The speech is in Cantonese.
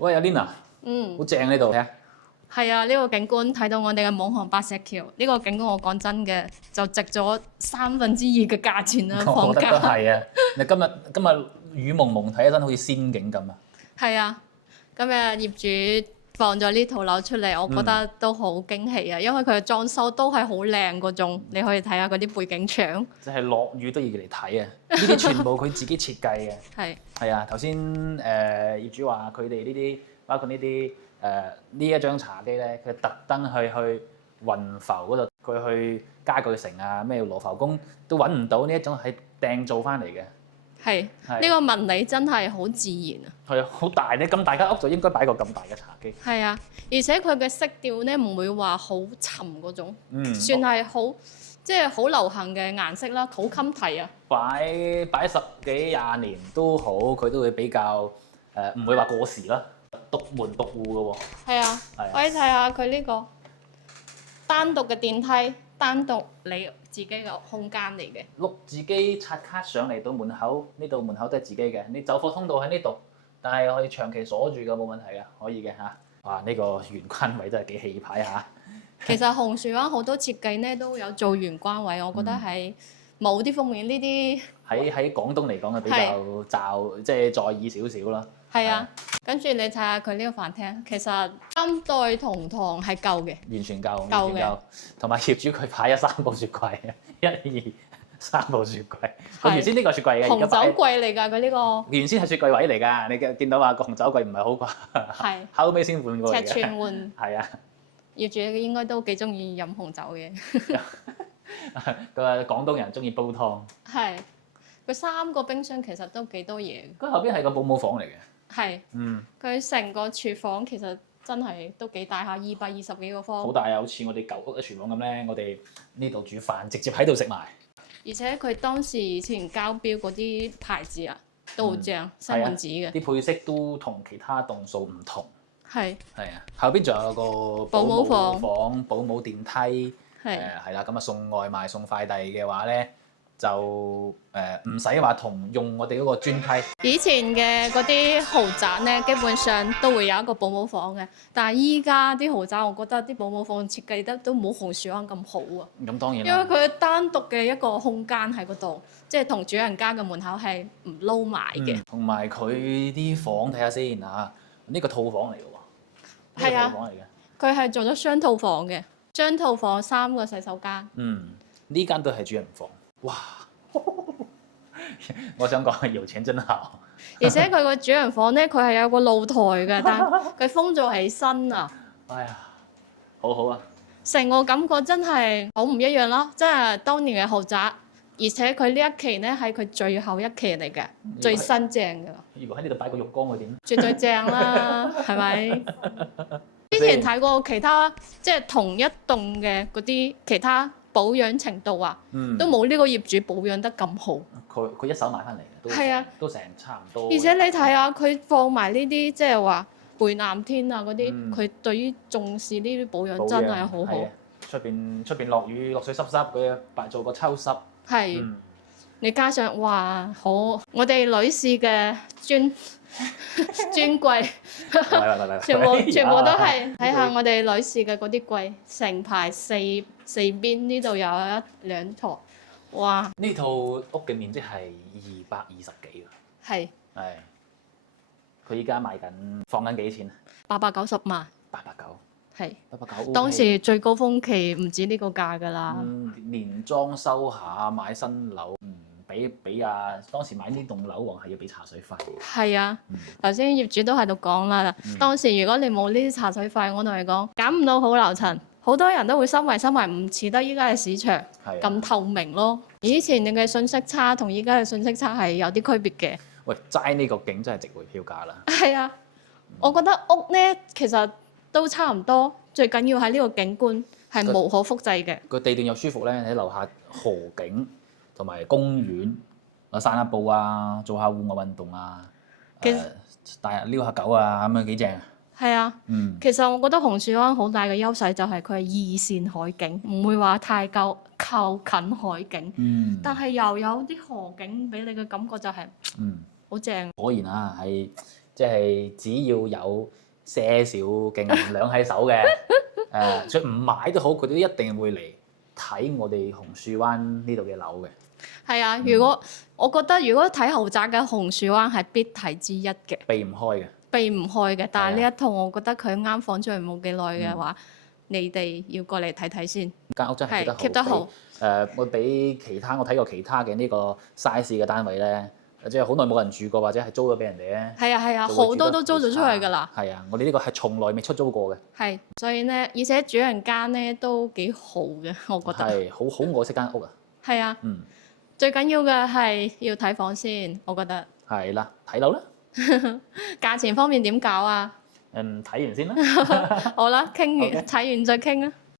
喂，阿 Lina，好正呢度，睇下。係啊，呢、個景觀睇到我哋嘅網航白石橋，呢、個景觀我講真嘅就值咗2/3嘅價錢啦，我覺得都房價。係啊！你今日雨蒙蒙，睇起身好似仙境咁啊！係啊，今日業主放咗呢套樓出嚟，我覺得都好驚喜啊，因為佢嘅裝修都係好靚嗰種，你可以睇下嗰啲背景牆。即係落雨都要嚟睇啊！呢啲全部佢自己設計嘅。係係啊，頭先業主話佢哋呢啲，包括呢啲呢一張茶几咧，佢特登去雲浮嗰度，佢去家具城啊，咩羅浮宮都揾唔到呢一種係訂做翻嚟嘅。係呢個紋理真係好自然啊！係啊，好大咧，咁大間屋就應該擺個咁大嘅茶几。係啊，而且佢嘅色調咧唔會話好沉嗰種，算係好即係好流行嘅顏色啦，好襟睇啊！擺10幾20年都好，佢都會比較唔會話過時啦，獨門獨戶嘅喎。係啊，可以睇下佢呢個單獨嘅電梯，單獨你自己嘅空間嚟嘅。碌自己刷卡上嚟到門口，呢度門口都係自己嘅。你走貨通道喺呢度，但係可以長期鎖住嘅，冇問題嘅，可以嘅嚇。哇！呢個玄關位真係幾氣派嚇。其實紅樹灣好多設計咧都有做玄關位，我覺得係某啲方面呢啲喺廣東嚟講係比較即係在意少少啦。係啊。跟住你睇下佢呢個飯廳，其實3代同堂係夠嘅，完全夠，完夠嘅全夠。同埋業主佢擺咗3部雪櫃，1、2、3部雪櫃。佢原先呢個雪櫃嘅，紅酒而家擺櫃嚟㗎，佢呢個原先係雪櫃位嚟㗎。你見到話個紅酒櫃唔係好啩，係後尾先換過嚟嘅。尺寸換。係啊，業主應該都幾中意飲紅酒嘅。佢話廣東人中意煲湯。係，佢3個冰箱其實都幾多嘢。佢後邊係個保姆房嚟嘅。係，嗯，佢成個廚房其實真係都幾大下，220幾個方。好大啊！好似我哋舊屋嘅廚房咁咧，我哋呢度煮飯直接喺度食埋。而且佢當時以前交標嗰啲牌子啊，都好正，西門子嘅。啲配色都同其他棟數唔同。係。係啊，後邊仲有個保姆房、保姆電梯。係。係啦，咁啊送外賣送快遞嘅話咧，就唔使話同用我哋嗰個專梯。以前嘅嗰啲豪宅咧，基本上都會有一個保姆房嘅，但係依家啲豪宅，我覺得啲保姆房設計得都冇紅樹灣咁好啊。咁當然因為佢單獨嘅一個空間喺嗰度，即係同主人家嘅門口係唔撈埋嘅。同埋佢啲房睇下先嚇，呢個套房嚟嘅喎。係啊，套房嚟嘅。佢係做咗雙套房嘅，雙套房3個洗手間。呢間都係主人房。哇！我想講有錢真好。而且佢個主人房咧，佢係有個露台嘅，但係佢封咗起身啊。哎呀，好好啊！成個感覺真係好唔一樣咯，即係當年嘅豪宅，而且佢呢一期咧係佢最後一期嚟嘅，最新正嘅。如果喺呢度擺個浴缸會點？絕對正啦，係咪？之前睇過其他即係同一棟嘅嗰啲其他保養程度啊，都冇呢個業主保養得咁好。佢一手買翻嚟嘅，係啊，都成差唔多。而且你睇下佢放埋呢啲即係話貝藍天啊嗰啲，佢對於重視呢啲保養真係好好。出邊落雨落水濕濕，佢做個抽濕。係，你加上哇好，我哋女士嘅專櫃，全部都係睇下我哋女士嘅嗰啲櫃，成排四邊呢度有1、2台，哇！呢套屋嘅面積係220幾㗎。係。係。佢依家賣緊，放緊幾錢啊890萬。890。係。890。當時最高峰期唔止呢個價㗎啦。連裝修下買新樓，俾當時買呢棟樓王係要俾茶水費。係啊，頭先業主都喺度講啦。當時如果你冇呢啲茶水費，我同你講揀唔到好樓層，好多人都會心懷唔似得依家嘅市場咁透明咯。以前嘅信息差同依家嘅信息差係有啲區別嘅。喂，齋呢個景真係值回票價啦。係啊，我覺得屋咧其實都差唔多，最緊要係呢個景觀係無可複製嘅。個地段又舒服咧，喺樓下河景同埋公園，散下步啊，做下戶外運動啊，帶遛下狗啊，咁樣幾正啊！係啊，其實我覺得紅樹灣好大嘅優勢就係佢係二線海景，唔會話太靠近海景，但係又有啲河景俾你嘅感覺就係好正。果然啊，係即係只要有些少勁兩喺手嘅，所以唔買都好，佢都一定會嚟睇我哋紅樹灣呢度嘅樓嘅。係啊，如果我覺得如果睇豪宅嘅紅樹灣係必睇之一嘅，避唔開嘅。避唔開嘅。但係係啊呢一套我覺得佢啱放出嚟冇幾耐嘅話，你哋要過嚟睇睇先。間屋真係係 keep 得好，keep 得好。我比其他我睇過其他嘅呢個 size 嘅單位咧，即係好耐冇人住過或者係租咗俾人哋咧。係啊係啊，就會好多都租咗出去㗎啦。係啊，我哋呢個係從來未出租過嘅。係，所以咧，而且主人間咧都幾好嘅，我覺得。係好愛惜間屋啊。係啊，嗯，最緊要嘅係要睇房先，我覺得。係啦，睇樓啦。價錢方面點搞啊？睇完先啦。好啦，傾完 OK 睇完再傾啊。